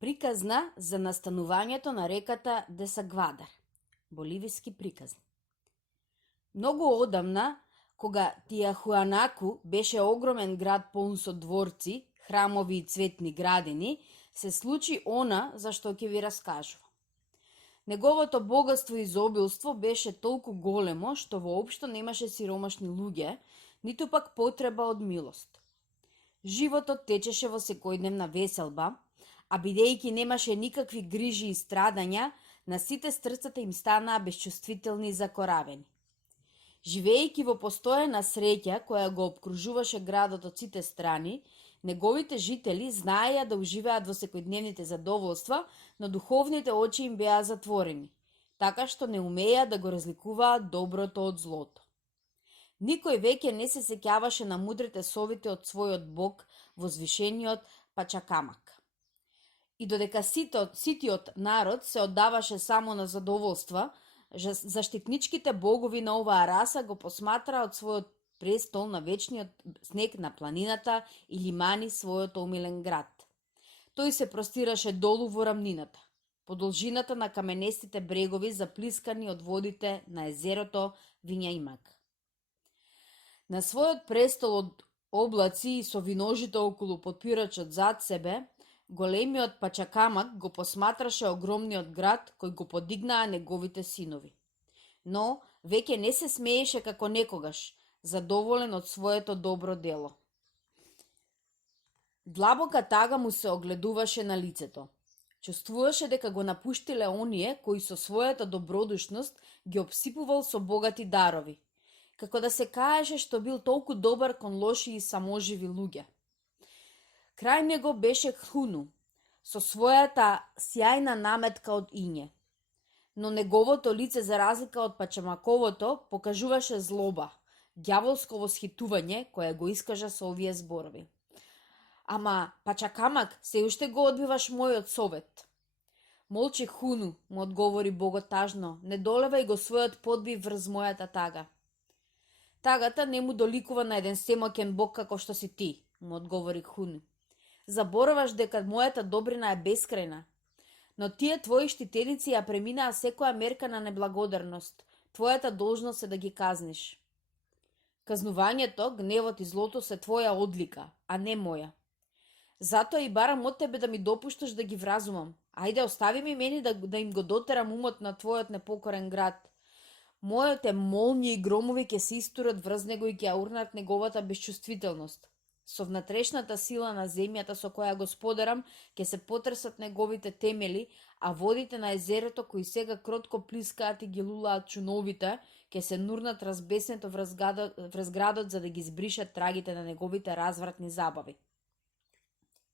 Приказна за настанувањето на реката Десагвадар. Боливиски приказни. Многу одамна, кога Тиахуанаку беше огромен град полн со дворци, храмови и цветни градини, се случи она за што ќе ви раскажувам. Неговото богатство и изобилство беше толку големо, што воопшто немаше сиромашни луѓе, ниту пак потреба од милост. Животот течеше во секојдневна веселба, а бидејќи немаше никакви грижи и страдања, на сите срцата им станаа безчувствителни и закоравени. Живеејќи во постојана среќа која го обкружуваше градот од сите страни, неговите жители знаеја да уживаат во секојдневните задоволства, но духовните очи им беа затворени, така што не умееа да го разликуваат доброто од злото. Никој веќе не се сеќаваше на мудрите совити од својот бог, возвишениот Пачакамак. И додека ситиот народ се оддаваше само на задоволства, заштитничките богови на оваа раса го посматраа од својот престол на вечниот снег на планината или мани својот омилен град. Тој се простираше долу во рамнината, по должината на каменестите брегови заплискани од водите на езерото Вињаимак. На својот престол од облаци и со виножите околу подпирачот зад себе, големиот Пачакамак го посматраше огромниот град кој го подигнаа неговите синови. Но веќе не се смееше како некогаш, задоволен од своето добро дело. Длабока тага му се огледуваше на лицето. Чувствуваше дека го напуштиле оние кои со својата добродушност ги обсипувал со богати дарови, како да се каеше што бил толку добар кон лоши и саможиви луѓе. Крај него беше Хуну, со својата сјајна наметка од иње. Но неговото лице, за разлика од Пачамаковото, покажуваше злоба, ѓаволско восхитување кое го искажа со овие зборови. Ама, Пачакамак, се уште го одбиваш мојот совет. Молчи Хуну, му одговори богот тажно, не долевај го својот подбив врз мојата тага. Тагата не му доликува на еден семоќен бог како што си ти, му одговори Хуну. Забораваш дека мојата добрина е бескрајна, но тие твои штитеници ја преминаа секоја мерка на неблагодарност. Твојата должност е да ги казниш. Казнувањето, гневот и злото се твоја одлика, а не моја. Затоа и барам од тебе да ми допушташ да ги вразумам. Ајде, остави ми мене да им го дотерам умот на твојот непокорен град. Моите молњи и громови ќе се истурат врз него и ќе ја урнат неговата безчувствителност. Со внатрешната сила на земјата со која господарам, ќе се потресат неговите темели, а водите на езерото кои сега кротко плискаат и ги лулаат чуновите, ќе се нурнат разбеснето врз градот за да ги збришат трагите на неговите развратни забави.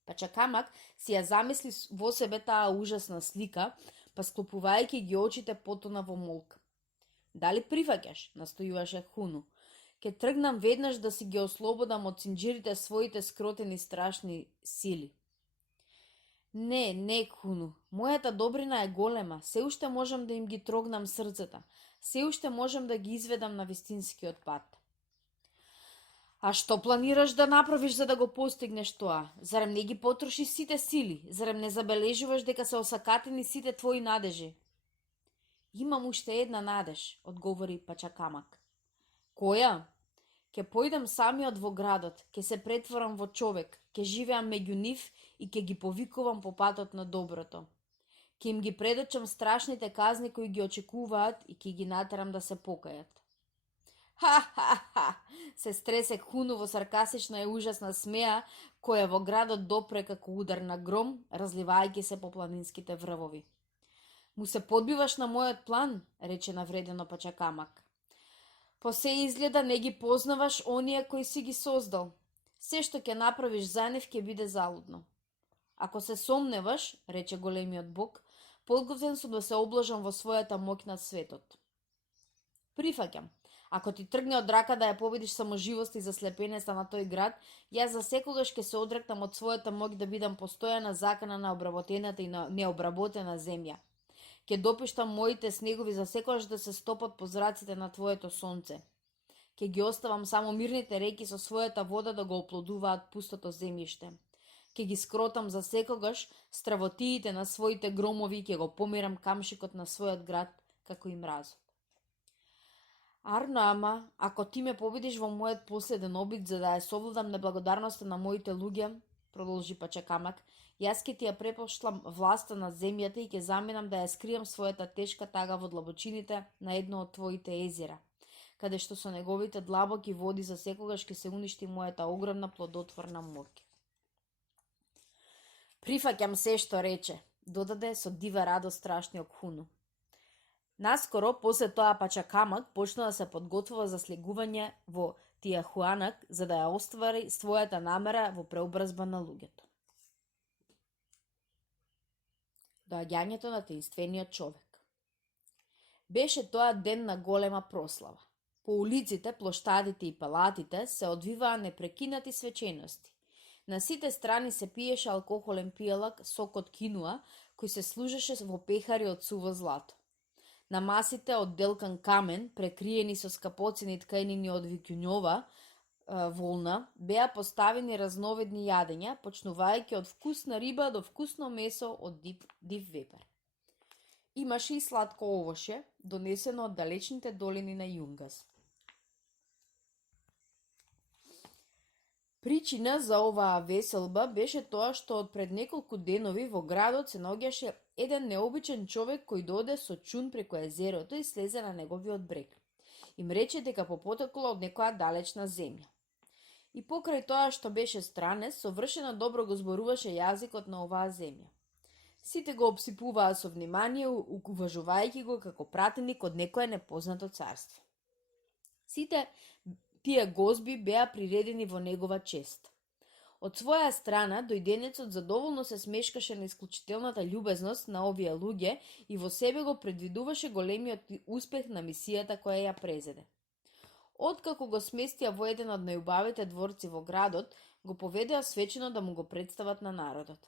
Пачакамак си ја замисли во себе таа ужасна слика, па склопувајќи ги очите потона во молк. Дали прифаќаш, настојуваше Хуну. Ке тргнам веднаш да си ги ослободам од синџирите своите скротени страшни сили. Не, Хуну, мојата добрина е голема, се уште можам да им ги трогнам срцата, се уште можам да ги изведам на вистинскиот пат. А што планираш да направиш за да го постигнеш тоа? Зарем не ги потроши сите сили? Зарем не забележуваш дека се осакатени сите твои надежи? Имам уште една надеж, одговори Пачакамак. Која? Ке појдам самиот во градот, ке се претворам во човек, ке живеам меѓу нив и ке ги повикувам по патот на доброто. Ке им ги предочам страшните казни кои ги очекуваат и ке ги натерам да се покајат. Ха! Се стресе Хуну во саркастична и ужасна смеа, која во градот допре како удар на гром, разливајќи се по планинските врвови. Му се подбиваш на мојот план, рече навредено Пачакамак. По се изгледа не ги познаваш оние кои си ги создал. Се што ќе направиш за нив ќе биде залудно. Ако се сомневаш, рече големиот бог, подготвен сум да се облажам во својата моќ над светот. Прифаќам. Ако ти тргне од рака да ја победиш саможивост и заслепенеста на тој град, јас за секогаш ќе се одрекнам од својата моќ да бидам постојана закана на обработената и на необработена земја. Ке допуштам моите снегови за секогаш да се стопат по зраците на твоето сонце. Ке ги оставам само мирните реки со својата вода да го оплодуваат пустото земјиште. Ке ги скротам за секогаш стравотиите на своите громови и ке го померам камшикот на својот град, како и мразот. Арно, ама, ако ти ме победиш во мојот последен обид за да ја совладам неблагодарноста на моите луѓе, продолжи Пачакамак, јас ке ти ја препоштам власта над земјата и ќе заменам да ја скријам својата тешка тага во длабочините на едно од твоите езера, каде што со неговите длабоки води за секогаш ќе се уништи мојата огромна плодотворна моќ. Прифаќам се што рече, додаде со дива радост страшниот Хуну. Наскоро, после тоа Пачакамак почна да се подготвува за слегување во Тиахуанак за да ја оствари својата намера во преобразба на луѓето. Доаѓањето на таинствениот човек. Беше тоа ден на голема прослава. По улиците, плоштадите и палатите се одвиваа непрекинати свечености. На сите страни се пиеше алкохолен пијалак, сок од кинуа, кој се служеше во пехари од суво злато. На масите од делкан камен, прекриени со скапоцени тканини од викјунјова волна, беа поставени разновидни јадења, почнувајќи од вкусна риба до вкусно месо од див вепер. Имаше и сладко овоше, донесено од далечните долини на Јунгас. Причина за оваа веселба беше тоа што од пред неколку денови во градот се наоѓаше еден необичен човек кој дојде со чун преку езерото и слезе на неговиот брег. Им рече дека попотекло од некоја далечна земја. И покрај тоа што беше странец, совршено добро го зборуваше јазикот на оваа земја. Сите го обсипуваа со внимание, уважувајќи го како пратеник од некое непознато царство. Сите тие гозби беа приредени во негова чест. Од своја страна, дојденецот задоволно се смешкаше на исклучителната љубезност на овие луѓе и во себе го предвидуваше големиот успех на мисијата која ја презеде. Откако го сместија во еден од најубавите дворци во градот, го поведеа свечено да му го представат на народот.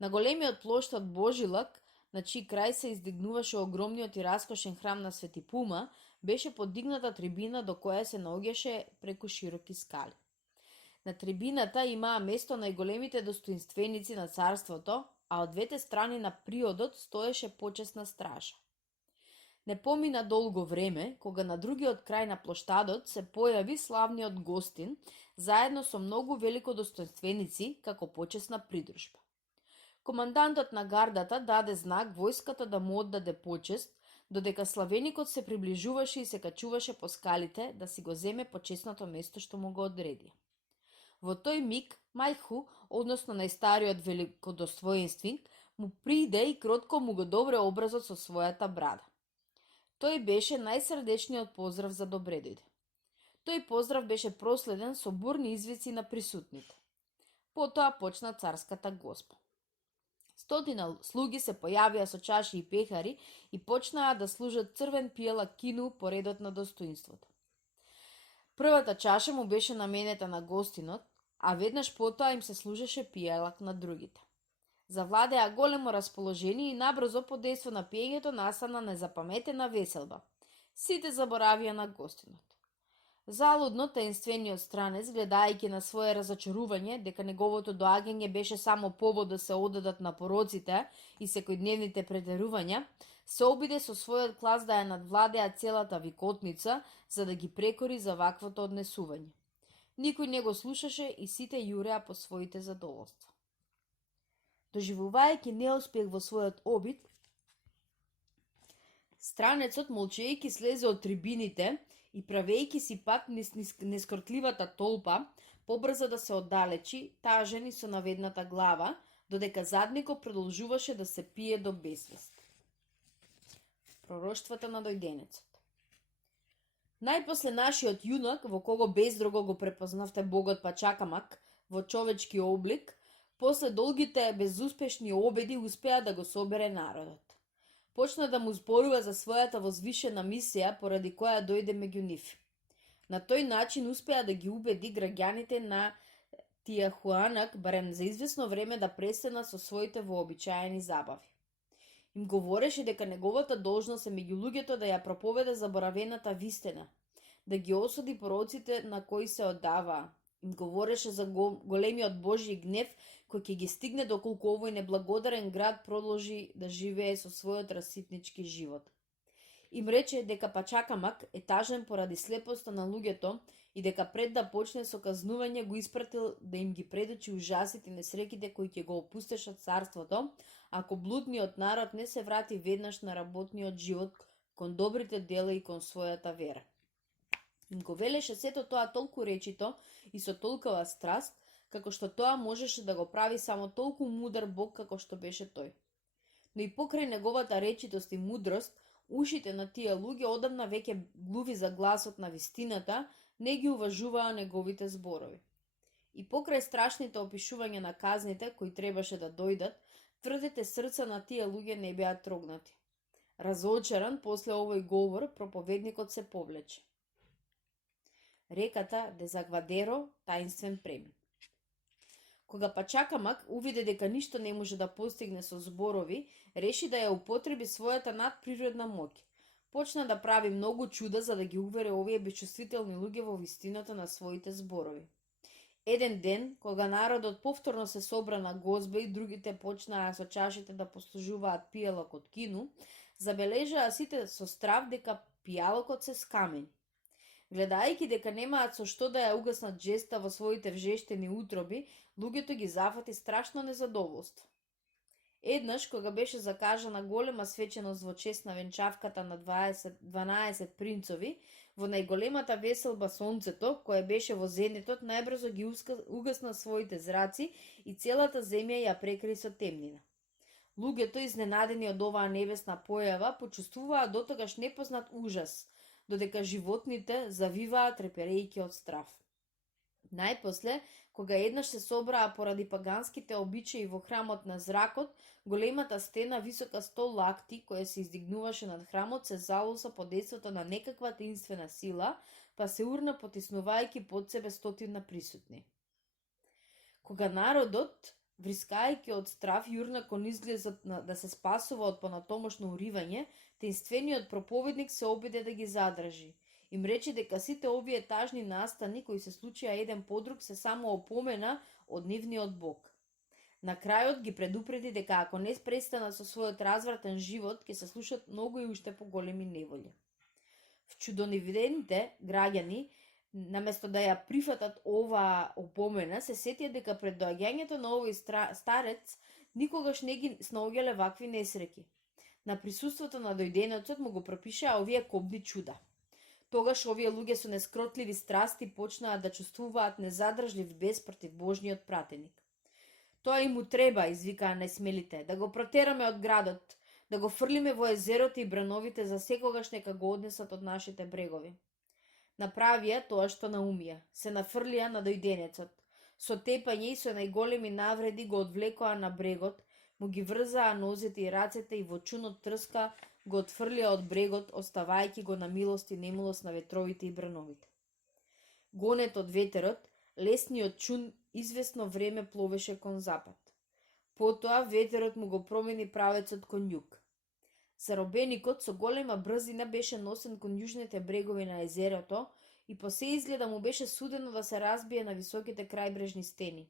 На големиот плоштад Божилак, на чиј крај се издигнуваше огромниот и раскошен храм на Свети Пума, беше подигната трибина до која се наоѓаше преку широки скали. На трибината имаа место најголемите достоинственици на царството, а од двете страни на приодот стоеше почесна стража. Не помина долго време, кога на другиот крај на плоштадот се појави славниот гостин, заедно со многу великодостоинственици како почесна придружба. Командантот на гардата даде знак војската да му оддаде почест, додека славеникот се приближуваше и се качуваше по скалите да си го земе почесното место што му го одреди. Во тој миг, Мајху, односно најстариот великодостоинственик, му приде и кротко му го добре образот со својата брада. Тој беше најсрдечниот поздрав за добре дојде. Тој поздрав беше проследен со бурни извици на присутните. Потоа почна царската госпа. Стотина слуги се појавија со чаши и пехари и почнаа да служат црвен пијалак кину по редот на достоинството. Првата чаша му беше наменета на гостинот, а веднаш потоа им се служеше пијалак на другите. Завладеа големо расположение и набрзо подејство на пиењето настана незапаметена веселба. Сите заборавија на гостинот. Залудно таинствениот странец, гледајќи на свое разочарување дека неговото доаѓање беше само повод да се одадат на пороците и секојдневните претерувања, се обиде со својот глас да ја надвладеа целата викотница за да ги прекори за ваквото однесување. Никој не го слушаше и сите јуреа по своите задоволства. Доживувајќи неуспех во својот обид, странецот молчејќи слезе од трибините и правејќи си пат низ нескротливата толпа, побрза да се оддалечи, тажен и со наведната глава, додека задникот продолжуваше да се пие до безвест. Пророштвата на дојденецот. Најпосле нашиот јунак, во кого без друго го препознавте богот Пачакамак, во човечки облик, после долгите безуспешни обиди успеа да го собере народот. Почна да му зборува за својата возвишена мисија поради која дојде меѓу нив. На тој начин успеа да ги убеди граѓаните на Тиахуанак барем за извесно време да престанат со своите вообичаени забави. Им говореше дека неговата должност е меѓу луѓето да ја проповеда заборавената вистина, да ги осуди пороците на кои се оддаваа, Им говореше за големиот Божји гнев кој ќе ги стигне доколку овој неблагодарен град продолжи да живее со својот раситнички живот. Им рече дека Пачакамак е тажен поради слепоста на луѓето и дека пред да почне со казнување го испратил да им ги предучи ужасите и несреќите кои ќе го опустешат царството, ако блудниот народ не се врати веднаш на работниот живот кон добрите дела и кон својата вера. Им го велеше сето тоа толку речито и со толкова страст, како што тоа можеше да го прави само толку мудар Бог како што беше тој. Но и покрај неговата речитост и мудрост, ушите на тие луѓе одамна веќе глуви за гласот на вистината, не ги уважуваа неговите зборови. И покрај страшните опишувања на казните кои требаше да дојдат, тврдите срца на тие луѓе не беа трогнати. Разочаран после овој говор, проповедникот се повлече. Реката Дезагвадеро, таинствен премин. Кога Пачакамак увиде дека ништо не може да постигне со зборови, реши да ја употреби својата надприродна моќ. Почна да прави многу чуда за да ги увери овие безчувствителни луѓе во вистината на своите зборови. Еден ден, кога народот повторно се собра на гозба и другите почнаа со чашите да послужуваат пијалок од кину, забележаа сите со страв дека пијалокот се скамени. Гледајќи дека немаат со што да ја угаснат жеста во своите вжештени утроби, луѓето ги зафати страшно незадоволство. Еднаш, кога беше закажана голема свеченост во чест на венчавката на 12 принцови, во најголемата веселба сонцето, кое беше во зенитот, најбрзо ги угасна своите зраци и целата земја ја прекри со темнина. Луѓето, изненадени од оваа небесна појава, почувствуваа дотогаш непознат ужас, додека животните завиваа треперејќи од страв. Најпосле, кога еднаш се собраа поради паганските обичаи во храмот на зракот, големата стена висока 100 лакти, која се издигнуваше над храмот, се залоса под дејството на некаква таинствена сила, па се урна потиснувајќи под себе стотина присутни. Кога народот, врискајќи од страв, јурна кон изгледот да се спасува од понатомошно уривање, таинствениот проповедник се обиде да ги задржи. Им рече дека сите овие тажни настани кои се случија еден по друг се само опомена од нивниот Бог. На крајот ги предупреди дека ако не престанат со својот развратен живот, ќе се слушат многу и уште поголеми неволји. Вчудонивидените граѓани, наместо да ја прифатат оваа опомена, се сетија дека пред доаѓањето на овој старец никогаш не ги снаоѓале вакви несреќи. На присуството на дојденецот му го пропишаа овие кобни чуда. Тогаш овие луѓе со нескротливи страсти почнаа да чувствуваат незадржлив бес против Божниот пратеник. Тоа им му треба, извикаа несмелите, да го протераме од градот, да го фрлиме во езерото и брановите за секогаш нека го однесат од нашите брегови. Направија тоа што наумија, се нафрлија на дојденецот. Со тепање и со најголеми навреди го одвлекоа на брегот, му ги врзаа нозете и рацете и во чунот трска го отфрлија од брегот, оставајќи го на милост и немилост на ветровите и брановите. Гонет од ветерот, лесниот чун извесно време пловеше кон запад. Потоа ветерот му го промени правецот кон југ. Заробеникот со голема брзина беше носен кон јужните брегови на езерото и по се изгледа му беше судено да се разбие на високите крајбрежни стени.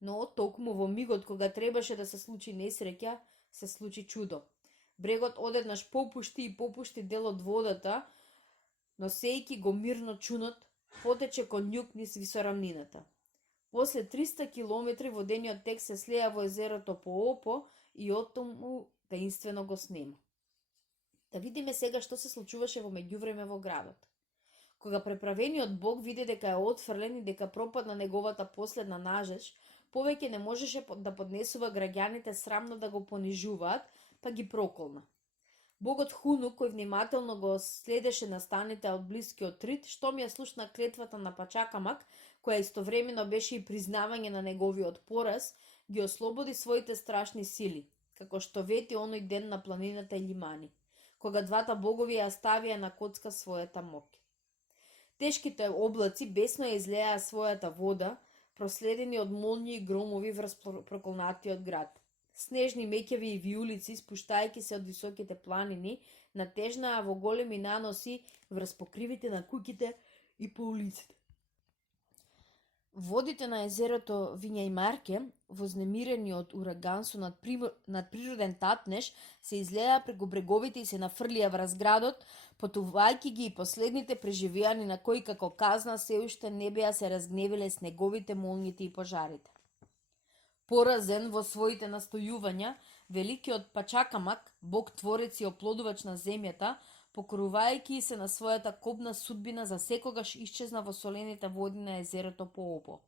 Но токму во мигот кога требаше да се случи несреќа, се случи чудо. Брегот одеднаш попушти и попушти дел од водата, носејќи го мирно чунот, потече кон југ низ висорамнината. После 300 километри водениот тек се слеа во езерото Поопо и оттаму таинствено го снема. Да видиме сега што се случуваше во меѓувреме во градот. Кога преправениот Бог виде дека е отфрлен и дека пропадна неговата последна нажеж, повеќе не можеше да поднесува граѓаните срамно да го понижуваат, па ги проколна. Богот Хуну, кој внимателно го следеше настаните од блискиот рид, штом ја слушна клетвата на Пачакамак, која истовремено беше и признавање на неговиот пораз, ги ослободи своите страшни сили, како што вети оној ден на планината Илимани, кога двата богови ја ставија на коцка својата моќ. Тешките облаци бесно ја излеаа својата вода, проследени од молњи и громови врз проколнатиот град. Снежни меќеви и виулици, спуштајќи се од високите планини, натежнаа во големи наноси врз покривите на куќите и по улиците. Водите на езерото Виња и Марке, вознемирени од ураган со надприроден татнеж, се излеа преку бреговите и се нафрлија врз градот, потувајќи ги и последните преживеани на кои како казна се уште не беа се разгневиле снеговите, молњите и пожарите. Поразен во своите настојувања, великиот Пачакамак, бог творец и оплодувач на земјата, покорувајќи се на својата кобна судбина, за секогаш исчезна во солените води на езерото Поопо.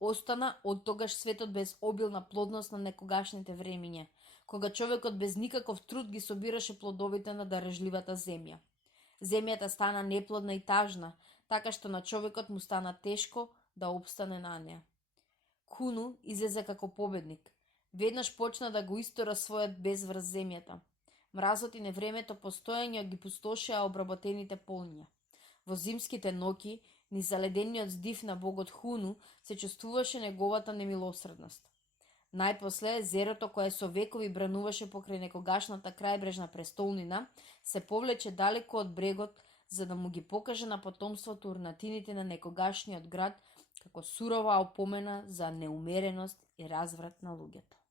Остана од тогаш светот без обилна плодност на некогашните времиња, кога човекот без никаков труд ги собираше плодовите на дарежливата земја. Земјата стана неплодна и тажна, така што на човекот му стана тешко да опстане на неа. Хуну излезе како победник. Веднаш почна да го истора својот без врз земјата. Мразот и невремето постоење ги пустошеа обработените полња. Во зимските ноќи, низ заледениот здив на богот Хуну, се чувствуваше неговата немилосредност. Најпосле, езерото кое со векови брануваше покрај некогашната крајбрежна престолнина, се повлече далеко од брегот, за да му ги покаже на потомството урнатините на некогашниот град, како сурова опомена за неумереност и разврат на луѓето.